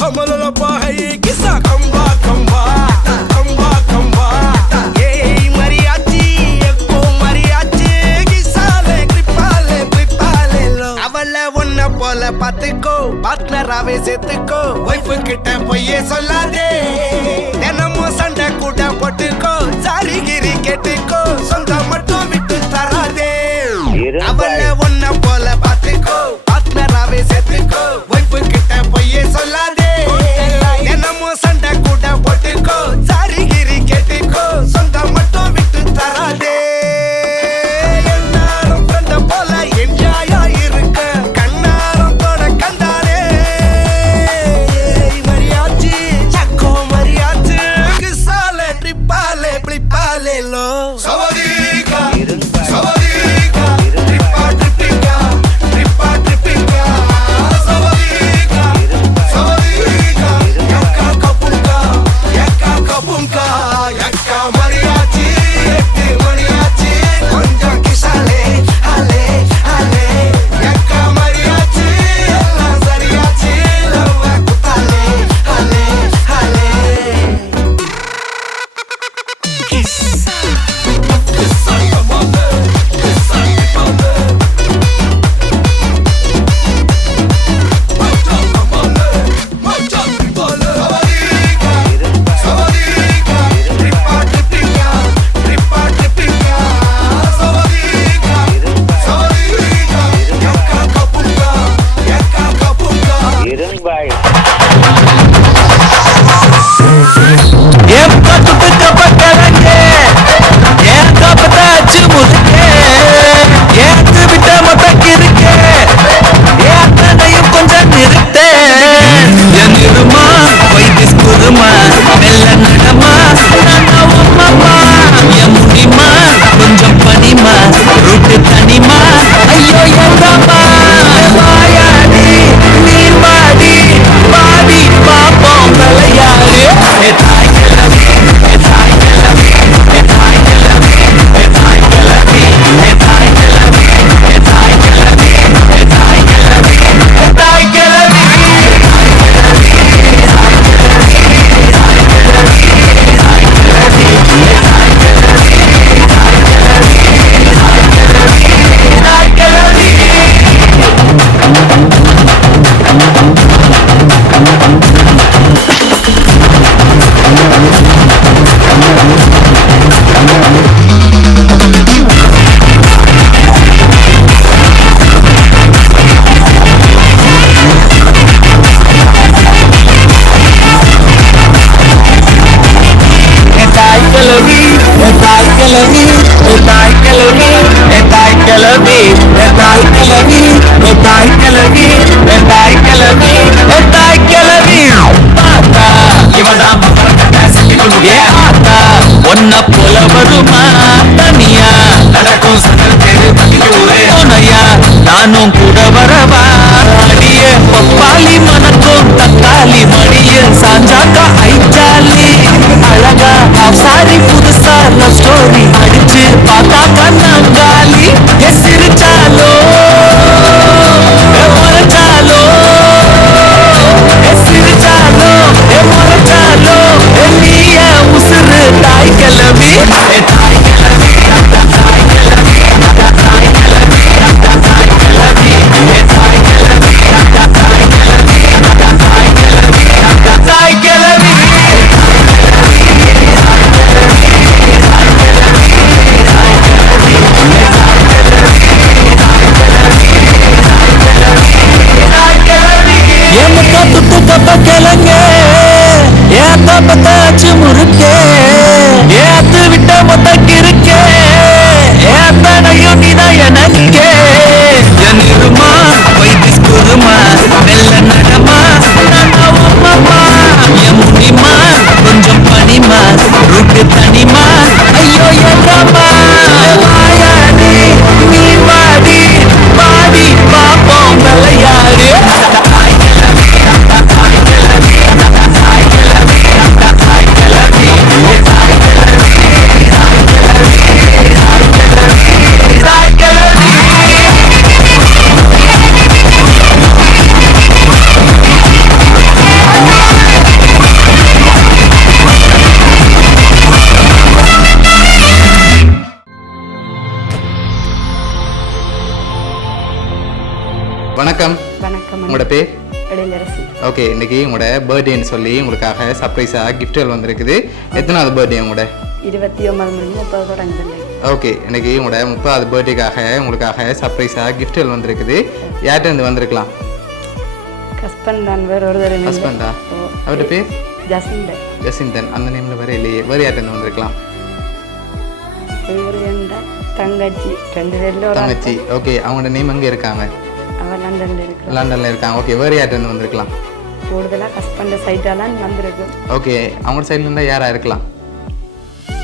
कमल पाही किसा खंबा खंबा खंबा खंबा ये मरियाची एको मरियाची किसाले क्रिपाले लो அவள ஒன்ன போல பாத்துக்கோ பார்ட்னராவே சேர்த்துக்கோ வைஃப் கிட்ட போயே சொல்லாதே தினமும் சண்டை கூட போட்டுக்கோ சாரி கிரி கேட்டுக்கோ சொந்தம் மட்டும் விட்டு தராதே அவள ஒன்ன போல பாத்துக்கோ பார்ட்னராவே சேர்த்துக்கோ வைஃப் கிட்ட போயே சொல்லாதே தினமும் சண்டை கூட போட்டுக்கோ சாரி கிரி கேட்டுக்கோ சொந்தம் மட்டும் விட்டு தராதே என்னாலும் ஃப்ரெண்ட போல என்ஜாயா இருக்க கண்ணாரம் தொட கண்டாரே மரியாச்சி சக்கோ மரியாச்சி கிசாலே ட்ரிப்பாலே பிளிப்பாலே லோ சவதிகா சவதிகா ட்ரிப்பா ட்ரிப்பிங்கா ட்ரிப்பா ட்ரிப்பிங்கா சவதிகா சவதிகா யக்கா கபுங்கா யக்கா மரியாச்சி எட்டு மணியாச்சி கொஞ்சம் கிசாலே ஹலே ஹலே யக்கா மரியாச்சி எல்லாம் சரியாச்சி லவ்வ குத்தாலே ஹலே ஹலே கிசா கிசா கமாலே கிசா கமாலே மச்சா கமாலே மச்சா கமாலே சவதிகா ட்ரிப்பா ட்ரிப்பிங்கா ட்ரிப்பா ட்ரிப்பிங்கா சவதிகா யக்கா கபுங்கா ஒன்ன போல வருமா தனியா நடக்கும் சகல் தெரு தனியா நானும் கூட வரவா அடிய பப்பாளி மனக்கும் தக்காளி மடிய சாஞ்சாக்கா ஐச்சாலி அழகா சாரி புதுசா லவ் ஸ்டோரி அடிச்சு பார்த்தாக்கா நங்காலி சிரிச்சாலோ முறைச்சாலோ சிரிச்சாலோ முறைச்சாலோ நீய உசுறு தாய் கிளவி தாய் கிளவி தாய் கிளவி தாய் கிளவி தாய் கிளவி வணக்கம். உங்களோட பேர்? இடையிலரசி. ஓகே, இன்னைக்கு உங்களோட பர்த்டேன்னு சொல்லி உங்களுக்காக சர்ப்ரைஸாக கிஃப்ட்கள் வந்திருக்குது. எத்தனாவது பர்த்டே உங்களோட? 29/30 தொடங்குது. ஓகே, இன்னைக்கு உங்களோட 30வது பர்த்டேக்காக உங்களுக்காக சர்ப்ரைஸாக கிஃப்ட்கள் வந்திருக்குது. யார்கிட்ட இருந்து வந்திருக்கலாம்? ஹஸ்பண்ட் தான், வேற ஒரு தடவை. ஹஸ்பண்டா? அவர்கிட்ட பேர்? ஜசிந்தன். ஜசிந்தன். அந்த நேமில் வேற இல்லையே, வேறு யார்கிட்ட இருந்து வந்திருக்கலாம்? வேறு என்ன? தங்கச்சி. 2 பேர்ல ஒரு தங்கச்சி. ஓகே, அவங்களோட நேம் எங்கே இருக்காங்க? அவன் லண்டன்ல இருக்கு. லண்டனில் இருக்காங்க. ஓகே, வேறு யார்கிட்ட இருந்து வந்திருக்கலாம்? கூடுதலாக ஹஸ்பண்ட் சைட்டாலாம் வந்திருக்கு. ஓகே, அவங்களோட சைட்ல இருந்தால் யாராக இருக்கலாம்?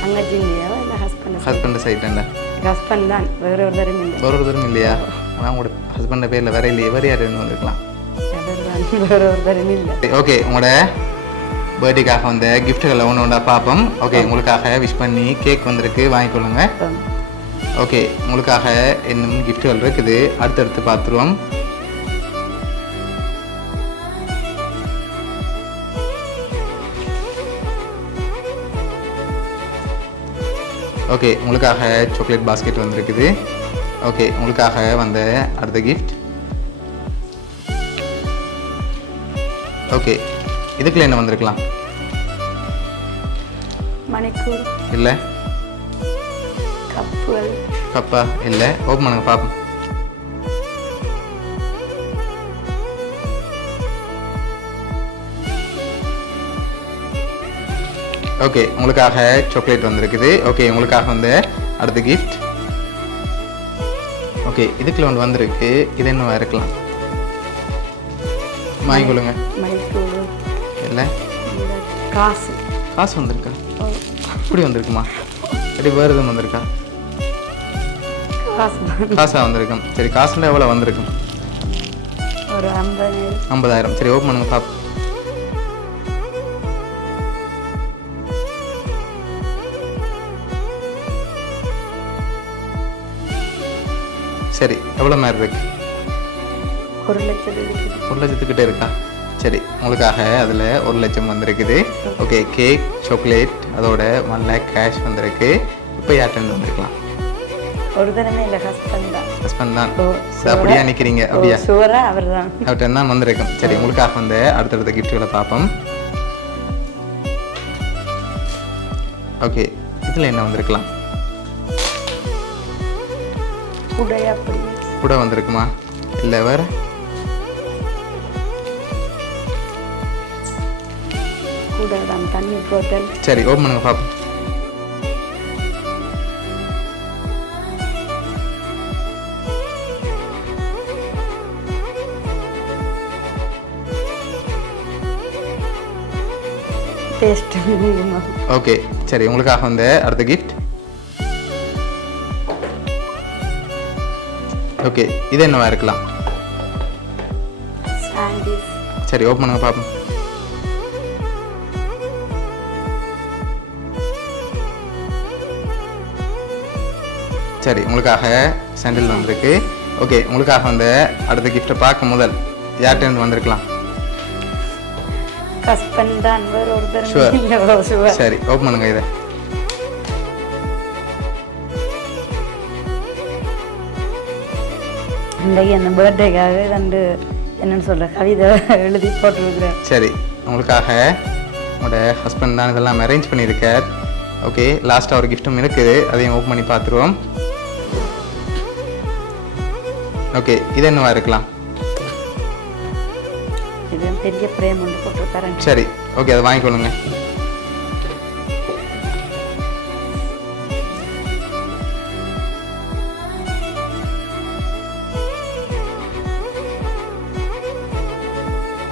தங்கச்சி இல்லையா, இல்லை ஹஸ்பண்ட்? ஹஸ்பண்ட் சைட்ல ஹஸ்பண்ட் தான், வேற ஒரு தடவை இல்லை. ஒரு தரம் இல்லையா? ஆனால் உங்களோட ஹஸ்பண்ட் பேரில் வேற இல்லையே, வேறு யார்கிட்ட இருந்து வந்திருக்கலாம்? வேற ஒரு தடவை இல்லை. ஓகே, உங்களோட பர்த்டேக்காக வந்த கிஃப்ட்டுகளை ஒன்று ஒன்றா பார்ப்போம். ஓகே, உங்களுக்காக விஷ் பண்ணி கேக் வந்திருக்கு, வாங்கிக்கொள்ளுங்க. ஓகே, உங்களுக்காக இன்னும் கிஃப்ட்டுகள் இருக்குது, அடுத்தடுத்து பார்த்துருவோம். ஓகே, உங்களுக்காக சாக்லேட் பாஸ்கெட் வந்திருக்குது. ஓகே, உங்களுக்காக வந்த அடுத்த கிஃப்ட். ஓகே, இதுக்குள்ள என்ன வந்திருக்கலாம்? மணிக்கூர் இல்லை. கப்புகள். கப்பா? இல்லை. ஓப்பன் பண்ணுங்க பார்ப்போம். ஓகே, உங்களுக்காக சாக்லேட் வந்திருக்குது. ஓகே, உங்களுக்காக வந்து அடுத்த கிஃப்ட். ஓகே, இதுக்குள்ள ஒன்று வந்திருக்கு, இது என்ன இருக்கலாம்? வாங்கிக்கொள்ளுங்க. மணிக்கூர். இல்லை. காசு. காசு வந்திருக்கா? இப்படி வந்திருக்குமா? அப்படி வேறு எதுவும் வந்திருக்கா? காசா வந்திருக்கும். சரி, காசுல எவ்வளோ வந்திருக்கும்? ஒரு 50,000. சரி, ஓப்பன் பண்ணுங்க பாப்போம். சரி, எவ்வளோ மாதிரி இருக்கு? 1,00,000 இருக்கா? சரி, உங்களுக்காக அதில் 1,00,000 வந்திருக்குது. ஓகே, கேக், சாக்லேட், அதோட 1 lakh கேஷ் வந்திருக்கு. இப்போ யார்கிட்ட வந்திருக்கலாம்? ஒரு தடவை இல்லை, ஹஸ்பண்ட் தான். ஹஸ்பண்ட் தான். அப்படியா நிற்கிறீங்க? அப்படியா? ஷுவரா அவர் தான். அவர்கிட்ட தான் வந்திருக்கும். சரி, உங்களுக்காக வந்து அடுத்தடுத்த கிஃப்ட்டுகளை பார்ப்போம். ஓகே, இதில் என்ன வந்திருக்கலாம்? கூட வந்திருக்குமா? இல்லை, வேறு? தண்ணி போட்டல். சரி, ஓப்பன் பண்ணுங்க பாப்போம். ஓகே, சரி, உங்களுக்காக வந்து அடுத்த கிஃப்ட். ஓகே, இது என்னவா இருக்கலாம்? சரி, ஓப்பன் பண்ணுங்க பாப்போம். சரி, உங்களுக்காக சாண்டில் வந்திருக்கு. ஓகே, உங்களுக்காக வந்து அடுத்த கிஃப்ட்டை பார்க்க முதல் யார்கிட்ட இருந்து வந்திருக்கலாம்? சரி, ஓப்பன் பண்ணுங்க இதை. அந்த பர்த்டேக்காக என்னன்னு சொல்ற கவிதை எழுதி போட்டுருக்கிறேன். சரி, உங்களுக்காக உங்களோட ஹஸ்பண்ட் தான் இதெல்லாம் அரேஞ்ச் பண்ணியிருக்கார். ஓகே, லாஸ்ட்டாக ஒரு கிஃப்ட்டும் இருக்குது, அதையும் ஓப்பன் பண்ணி பார்த்துருவோம். ஓகே, இது என்னவா இருக்கலாம்? இது பெரிய பிரேம் ஒன்று போட்டுருக்காரு. சரி, ஓகே, அதை வாங்கிக்கொள்ளுங்க.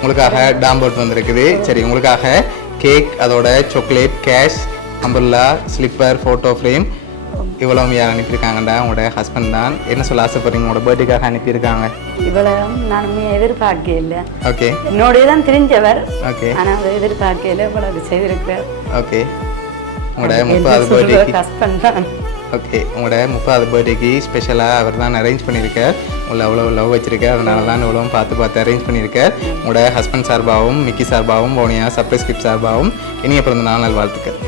உங்களுக்காக டாம்போட் வந்திருக்குது. சரி, உங்களுக்காக கேக், அதோட chocolate, cash, umbrella, slipper, photo frame, இவ்வளவு யார் அனுப்பியிருக்காங்கடா? உங்களோட ஹஸ்பண்ட் தான். என்ன சொல்ல ஆசைப்படுறீங்க? உங்களோட பர்த்டேக்காக அனுப்பியிருக்காங்க. இவ்வளவு நானுமே எதிர்பார்க்க இல்லை. ஓகே, என்னோடய தான் தெரிஞ்சவர். ஓகே, ஆனால் எதிர்பார்க்க இல்லை, இவ்வளவு செய்திருக்கிறார். ஓகே, உங்களோட 30வது பர்த்டேக்கு ஹஸ்பண்ட் தான். ஓகே, உங்களோட 30வது பர்த்டேக்கு ஸ்பெஷலாக அவர் தான் அரேஞ்ச் பண்ணியிருக்கார். உங்களை அவ்வளோ லவ் வச்சிருக்கார், அதனால தான் இவ்வளோ பார்த்து அரேஞ்ச் பண்ணியிருக்கார். உங்களோட ஹஸ்பண்ட் சார்பாகவும், மிக்கி சார்பாகவும், போனியா சர்ப்ரைஸ் கிஃப்ட் சார்பாகவும் இனிய பிறந்த நாள் வாழ்த்துக்கள்.